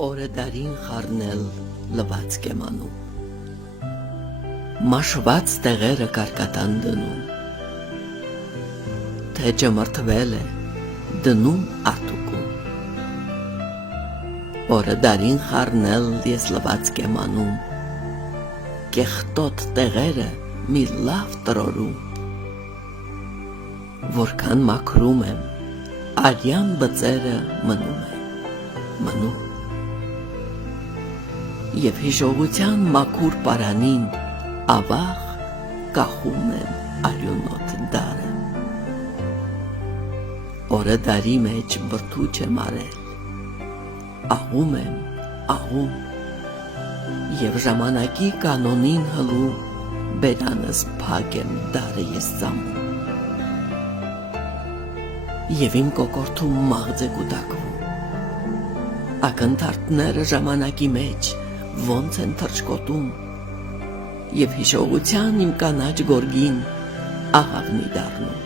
Օրը դարին խառնել լվացք եմ անում, մաշված տեղերը կարկատան դնում, թեջը մրթվել է դնում արտուկում, օրը դարին խառնել ես լվացք եմ անում, կեղտոտ տեղերը մի լավ տրորում, որքան մաքրում եմ, արյան բծերը մնում են, մնում, և հիշողության մաքուր պարանին ավաղ կախում եմ արյունոտ դարը, օրը դարի մեջ բրդուճ եմ արել, աղում եմ, աղում, և ժամանակի կանոնին հլում, բերանս փակ եմ դարը ես ծամում, և իմ կոկորթում մաղձ է կուտակվում, ակնթարթները ժամանակի մեջ ոնց են թռչկոտում, և հիշողության իմ կանաչ գորգին աղավնի դառնում,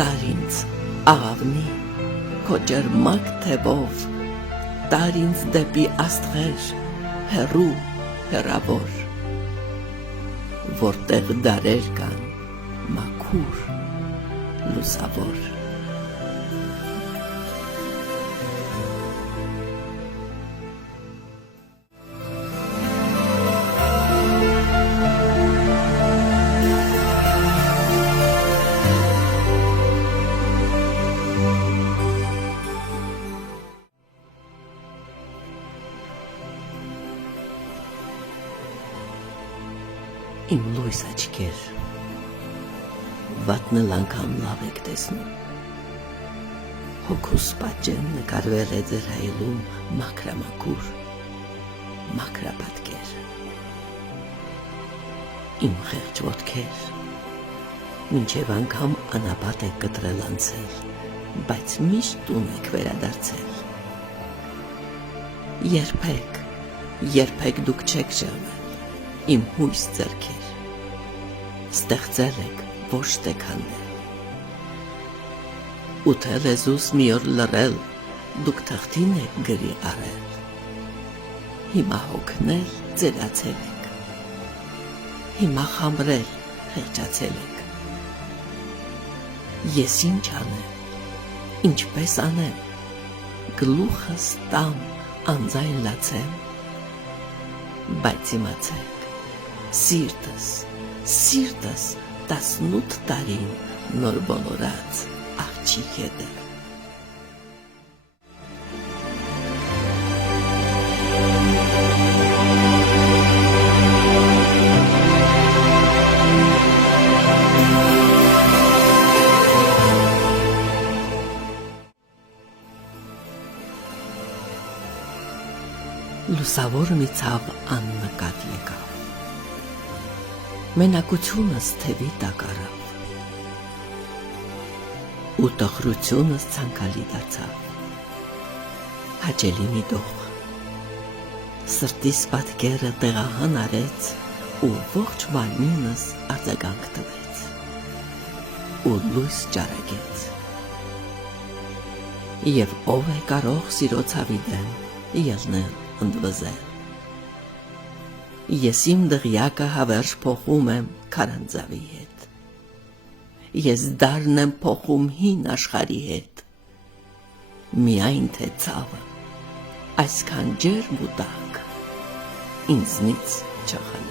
տար ինձ աղավնի քո ջերմակ թևով, տար ինձ դեպի աստղեր հեռու հեռավոր, որտեղ դարեր կան մաքուր լուսավոր, իմ լույս աչքեր, վատնել անգամ լավ եք տեսնում, հոգուս պատճեն նկարվել է ձեր հայելում մաքրամաքուր, մաքրապատկեր, իմ խեղճ ոտքեր, մինչև անգամ անապատ եք կտրել անցել, բայց միշտ տուն եք վերադարձել, երբեք դուք չեք շեղվել, իմ հույս ձեռքեր, ստեղծել եք ոչ թե քանդել, ուտել եզուս մի օր լռել, դուք թղթին եք գրի արել, հիմա հոգնել ձելացել եք, հիմա խամրել խեղճացել եք, ես ինչ անեմ, ինչպես անեմ, գլուխս տամ անձայն լացեմ, բայց իմացեք, սիրտս 18 տարին նոր բոլորած աղջիկ է դեռ, լուսավոր մի ցավ աննկատ եկավ, մենակությունս թևի տակ առավ, ու տխրությունս ցանկալի դարձավ, հաճելի մի դող, սրտիս պատկերը տեղահան արեց, ու ողջ մարմինս արձագանք տվեց, ու լույս ճարակեց, և ով է կարող սիրո ցավի դեմ ելնել ընդվզել, ես իմ դղյակը հավերժ փոխում եմ քարանձավի հետ, ես դարն եմ փոխում հին աշխարհի հետ, միայն թե ցավը այսքան ջերմ ու տաք ինձնից չխլի,